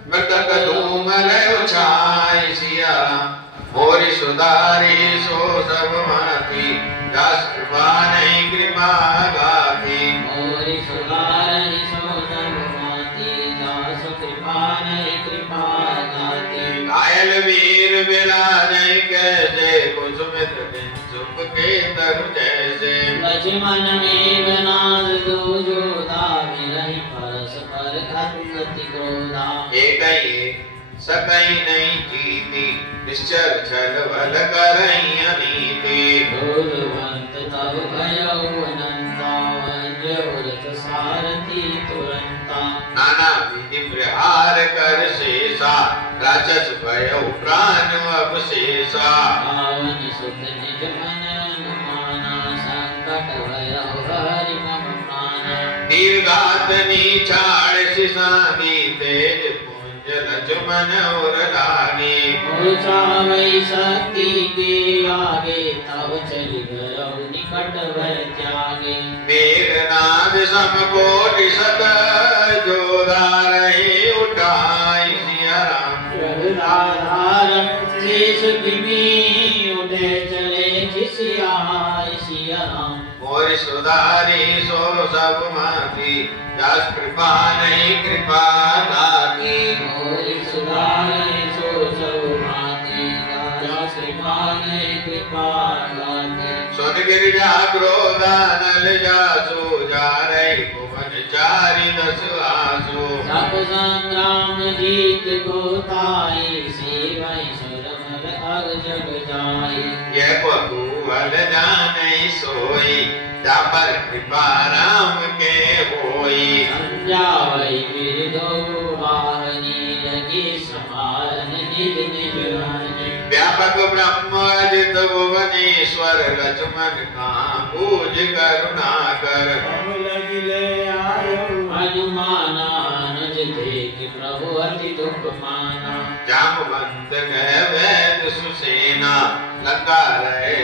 मृतक धूमल उछाई सिया राम। मोरि सुधारी सो सब माती, दास कृपा नहीं कृपा गाती। मोरि सुधारै सो सब माती, दास कृपा नहीं कृपा गाती। घायल वीर विराजै कैसे, कुसुमित सुख के तरु जैसे। लक्ष्मण मेघनाद दो जोधा, विरहि परस्पर अति क्रोधा। एकई सकई नहीं जीती, निश्चल छल बल करई अनीति। गौरवंत तव भयउ अनंता, वज्रवरत सारथी तुरंता। नाना विधि प्रहार कर शेषा, राक्षस भयउ प्राण अवशेषा। पावन सुत निज मन अनुमाना, संकट भयउ हरि मम प्राणा। दीर्घातनी छाड़ सिसानी, तेज पुंज लक्ष्मण और लागी। ऊंचावै शक्ति के आगे, तव चलि गयउ निकट भय त्यागे। मेघनाद समकोटि सत, जो धारहि उठाई सिया राम। जगदाधार शेष किमी, उठे चले खिसियाई सिया राम। मोरि सुधारी सो सब माती, दास कृपा नहीं कृपा गाती। मोरि सुधारै सो सब माती, दास कृपा नहीं कृपा गाती। सुन गिरिजा क्रोधानल जासु, जारई भुवन चारि दस आसु। सब संग्राम जीत को ताई, सेवै सुर मर अग जग जाई। यह कुतूहल जानई सोई, जा पर कृपा राम के होई। संजावै बिरदो वाहनी, लगी समारन निज निज रानी। व्यापक ब्रह्म जित भुवनेश्वर, लक्ष्मण कहाँ पूज करुणा कर। हनुमाना अनुज देख प्रभु अति दुख माना। जामवंत कह वैद सुसेना लंका रहे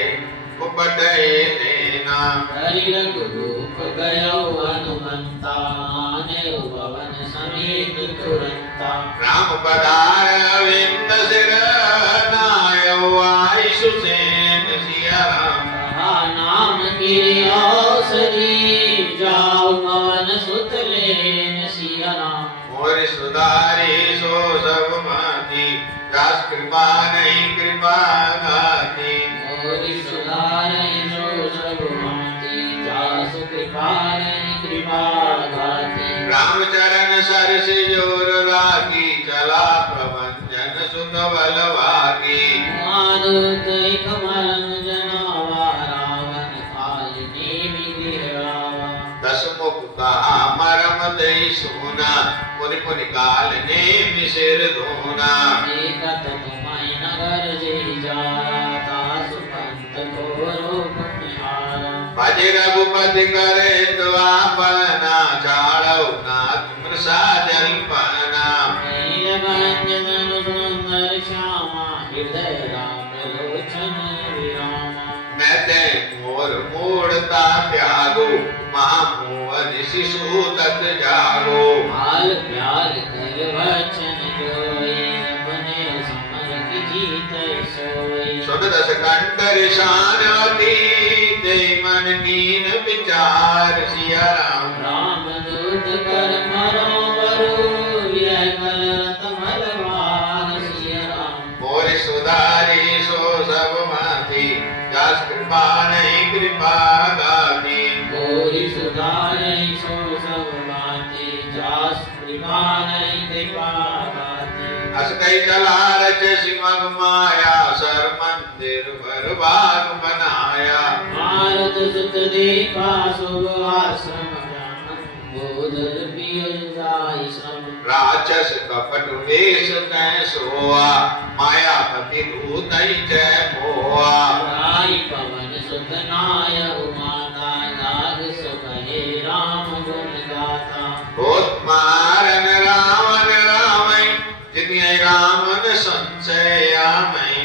उपटे देना हरि रघुरूप गयो हनुमंता आने भवन समेत तुरंता राम पधार विंद सिर नायो आई सुसेन सिया राम कहा नाम की औषधि जाओ पवन सुत लेन सिया राम मोर सुधारी सो सब माती दास कृपा नहीं कृपा गाती मोरि सुधारै जो सब भांति जासु कृपा नहीं कृपा गाती रामचरण सरस जोर लागी चला प्रभंजन सुन बलवागी मारुत एक मरम जनावा रावण काल नेमि गृह आवा दस मुख कहा मरम दई सोना पुनि पुनि काल ने मिसिर धोना देखत तुम्हारी नगर जय जारा तासु पंत घोरो पुण्यहारा भज रघुपति करे द्वापना छाड़ौ नाथ मृषा जल्पना नीलकंचन सुंदर श्यामा हृदय राम लोचन विरामा मैं ते मोर मूढ़ता त्यागो महामोह शिशु तत जागो हाल प्याल कर वचन जोई अपने समर की जीत सोई सुन दस कंठ शानती ते मन कीन विचार सिया राम राम दूत कर मरो वरु यह कल तमल भाग सिया राम मोर सुधारी सो सब माथी दास कृपा नहीं कृपा गाती गोरी सुधारै सो सब भांति जास कृपा नहीं कृपा गाती अस कई चला रच सिमग माया सर मंदिर भर बाग बनाया भारत सुत देखा शुभ आश्रम बोधर पिय जाई श्रम राक्षस कपट वेश तय सोआ मायापति दूत जय मोआ राई पवन सुत नाय उमाता नाग सुकहे राम गुण गाथा होत मारन रावण रावै जिन्हि रामन संशय आमै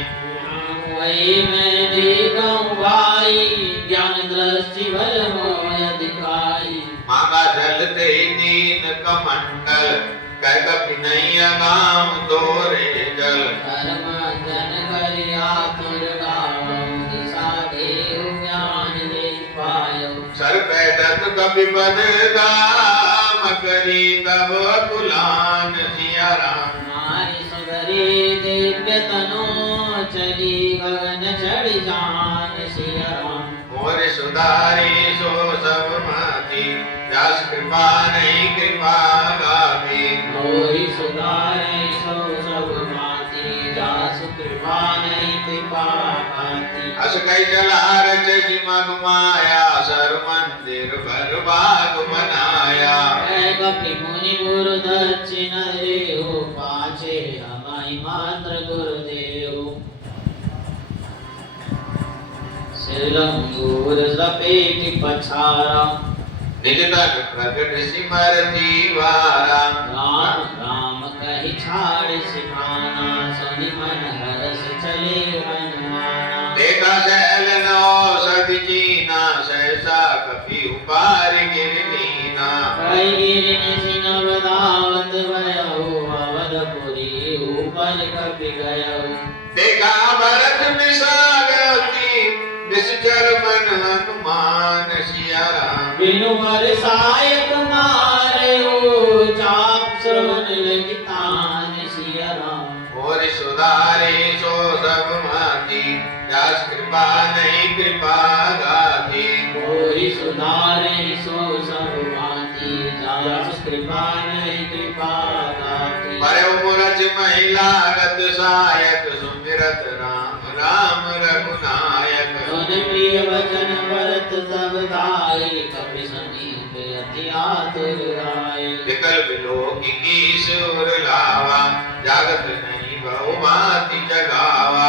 वही मैं देखूं भाई ज्ञान दृष्टि बल मोय दिखाई मांगा जल ते दीन कमंडल कह कपि नहीं गाँव तोरे जल धर्म जन करि आतुर गावो दिशा देहु ज्ञान दे पायो सर बैठत कपि पद दाम करी तब कुलान सिया राम नारी सुगरी दिव्य तनो चली गगन चढ़ जान सिया राम मोर सुधारी सो सब माती दास कृपा नहीं कृपा गाती मोरी सुधारै सो सब भांति जासु कृपा नहीं कृपा गाती अस कई चला रच सिमग माया सर मंदिर भर बाग बनाया कपि मुनि गुरु दक्षिण देहु पाछे हमाई मात्र गुरु देहु सिरंगूर सपेटी पछारा निज तन प्रगट सिमर दीवारा राम राम कहि छाड़ सिखाना सुनि मन हरस चले हनुमाना देखा शैल नौ सद जीना सहसा कपि उपार गिर लीना कहि गिरि निसिन बदावत भयो अवधपुरी ऊपर कपि गयो देखा भरत विषागति निश्चर मन हनुमान सिया राम बिनु बरसाय कुमारे चाप श्रवण लगी तान सिया राम और सुधारे सो सब माती दास कृपा नहीं कृपा गाती मोरी सुधारे सो सब भांति जास कृपा नहीं कृपा गाती पर मुरज महिला गत सायक सुमिरत राम राम रघुनायक सुन प्रिय वचन भरत सब गाय कपि समीप अति आतुर गाय विकल विलोक की सुर लावा जागत नहीं बहु भांति जगावा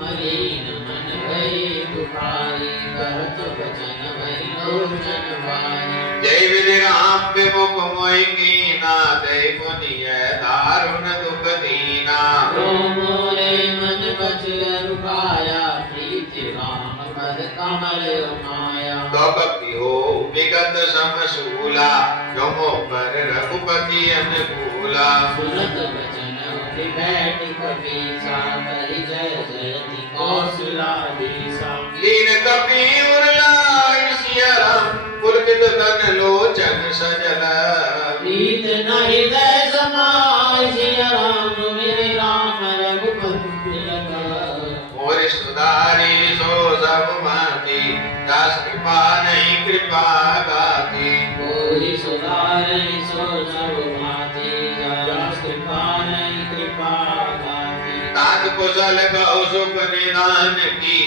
मलिन मन भई दुखाई कहत वचन भई लोचन वाणी। जय विधि राम विमुख मोहि कीना, दय पुनिय दारुण दुख दीना। जो मोरे मन बचन पाया, प्रीति राम पद कमल माया। तो कपि हो विगत समसूला, जो मोह पर रघुपति अनुकूला। सुनत बचन उठि बैठि कपीसा, कहि जय जयति कौशलाधीसा। लीन कपि उरलाय सिया राम, पुलकित तन लोचन सजल। प्रीत न हृदय समाय, सिया राम मेरे राम रघुपति तिलक। मोर सुधारी सो सब माती, दास कृपा नहीं कृपा गाती। मोहि सुधारि सो सब माती, दास कृपा नहीं कृपा गाती। तात कुशल गौ सुख निदान की,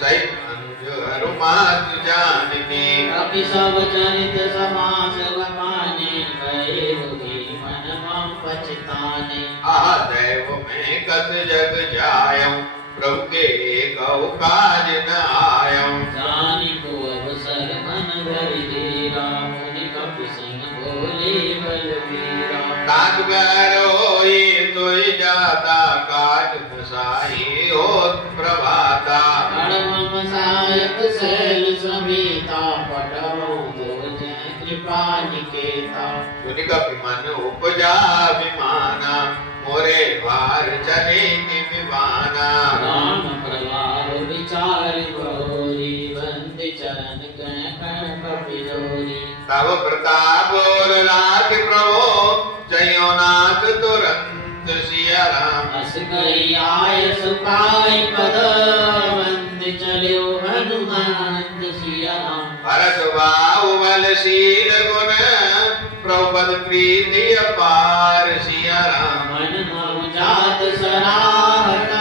सहित अनुज हनुमात जानकी। कपि सब जनित समास बखाने, भये होई मन मम पछताने। आह दैव में कत जग जायऊं, प्रभु के कहु काज न आयऊं। जानि को अवसर मन धरि धीरा, मुनि कपि सन बोले बलबीरा। तात बैरोई तोय जाता, काज फसाई होत प्रभाता। अणमम सायक शैल समेता, पटवौ भोजन कृपा निकेता। मुनि कपि मन उपजा विमाना, मोरे भार चले निमिवाना। राम प्रभाव विचार गौरी, वंदे चरण कण कण कपि जोरी। तब प्रताप और राख प्रभो, जयो नाथ तुरंत सिया राम। अस कहि आय सुपाय पद, वंदे चलो हनुमंत सिया राम। भरत बाहुबल शील गुण, प्रभुपद प्रीति अपार सिया राम। मन मम जात सराहत,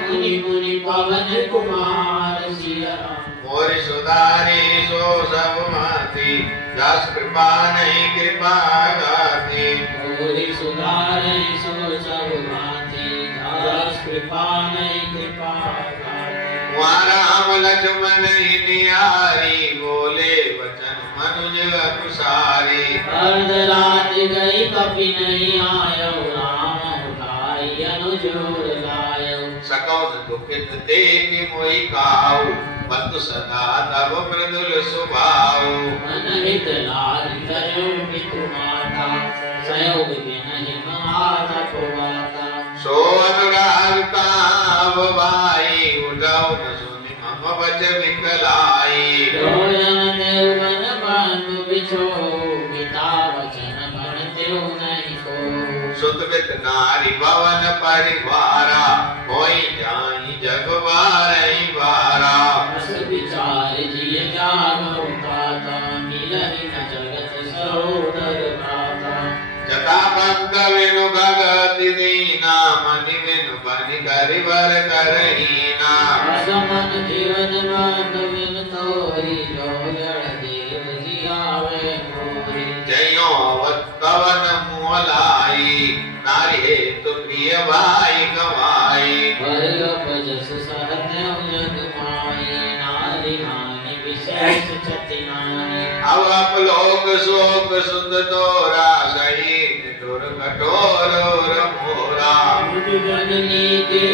पुनि पुनि पवन कुमार सिया राम। मोर सुधारी सो सब माती, दास कृपा नहीं कृपा गाती। मोहि सुधारि सो सब भांति, दास कृपा नहीं कृपा गाति। वहाँ राम लक्ष्मण निहारी, बोले वचन मनुज अनुसारी। अर्धरात गई कपि नहीं आयो, राम उठाई अनुजोर लायो। सकौन दुखित देहि मोहि काऊ, बंधु सदा तब मृदुल सुभाऊ। मन हित लारि तयो पितु माता, संयोग बिनहि माता पुवाता। सो अनुराग ताव भाई, उठाऊ न सुनि मम वच विकलाई। जोयन देव मन बंधु बिछो, पिता वचन बन त्यो नहीं को। सुतवित नारी भवन परिवारा, होई जाई जग बारही बारा। अस विचार जिय जागो ताता, मिलहि न जगत सरोदर भ्राता। जटा पंत विनु भगति दीना, मनि विनु बनि करिवर करहीना। असमन जीवन बंधु बिन तोहि, जो जड़ देव जियावे मोहि। जयो अवत कवन मोलाई, नारी हेतु प्रिय भाई गवाई। वर्ग जस सहत्यम जग माई, नारी हानि विशेष क्षति नाई। अब अपलोक शोक सुध तोरा, सही निठुर कठोर और मोरा। जननी के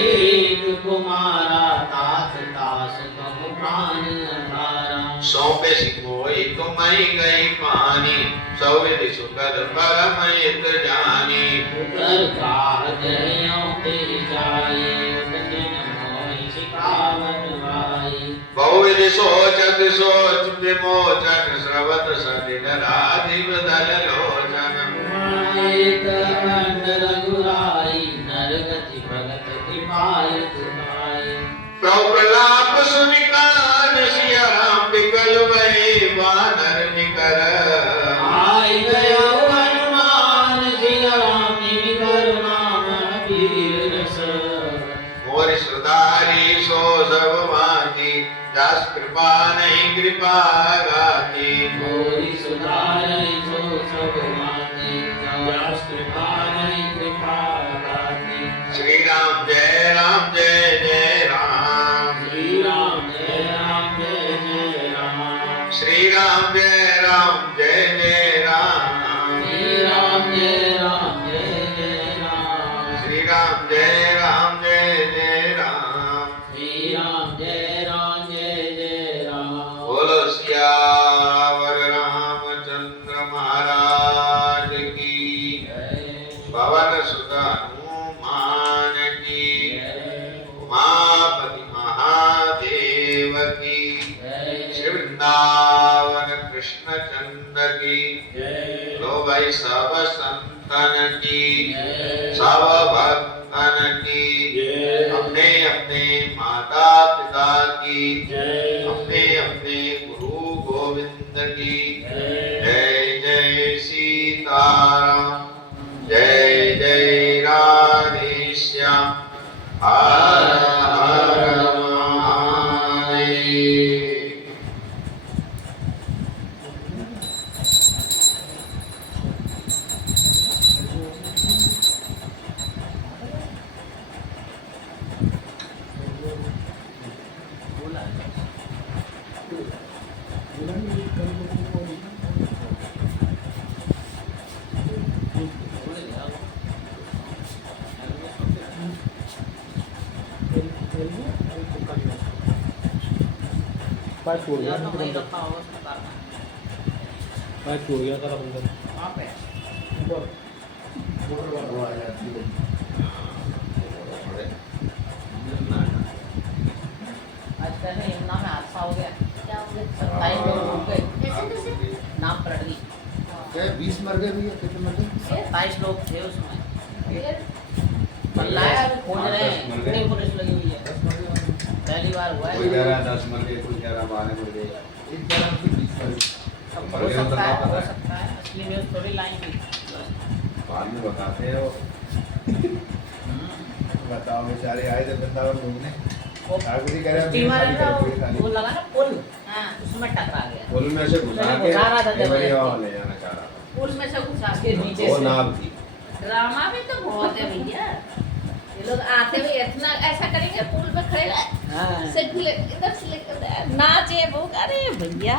कुमारा, तात तास कम प्राण धारा। सौंपे सिकोई तुम्हारी गई पानी, सौविधि सुखद परम हित जानी। उतर काह दरियों ते जाई, उतजन मोहि सिखावन भाई। बहुविधि सोचत सोच विमोचन, स्रवत सदिन राजीव दल लोचन। एक खंड रघुराई, नरगति भगत कृपाय तुम्हारी। प्रभु प्रलाप सुनि कान, सिया राम विकल भई वानर निकर। आय गयो हनुमान, सिया राम जिमि करुणाम वीर रस। मोर सुधारी सो सब माती, दास कृपा नहीं कृपा गाती। मोहि सुधारि सो सब माती, दास कृपा नहीं कृपा गाति। श्री राम जय जय राम। श्री राम जय जय राम। श्री राम जय राम जय जय राम। बोलो सियावर रामचंद्र महाराज की जय पवन सुत हनुमान की जय उमापति महादेव की जय श्री वृंदावन कृष्ण चंद्र की जय लो भाई सब संतन की जय सब भक्तन की जय अपने अपने माता पिता की जय अपने अपने गुरु गोविंद की जय जय जय सीताराम जय जय राधे श्याम हर हर महादेव। पाइप टूट गया या तो वही अंदर रखा हो उसको करना पाइप टूट गया था अंदर वहाँ पे आज कहने यमुना में हादसा हो गया। क्या हो गया? 27 लोग डूब गए, कैसे कैसे? नाव पलट गई। क्या 20 मर गए भैया? कितने मर गए? 27 लोग थे उसमें। फिर लाया अभी खोज रहे हैं, 10 मर गए। कितनी पुलिस लगी हुई है। 10 मर गए। पहली बार हुआ कोई कह है। रहा है 10 मर गए, कोई कह रहा है 12 मर गए। एक तरह से 20 मर गए। अब मर हो गए तो सकता है, पता हो है। सकता है, असली न्यूज़ थोड़ी लाएंगे। बाद में बताते हैं वो। बताओ बेचारे आए थे वृंदावन घूमने। वो ठाकुर जी कह रहे हैं स्टीमर है ना, पूरी खाली। वो लगा ना पुल, हाँ, उसमें टकरा गया। पुल में से घुसा उसने के घुसा रहा था देवरिया जबरदस्ती। ले जाना चाह रहा था। पुल में से घुसा उसके के नीचे वो से। नाव थी। ड्रामा भी तो बहुत है भैया। ये लोग आते हुए इतना ऐसा करेंगे पुल पे खड़े हाँ। से इधर से लेकर नाचे वो। अरे भैया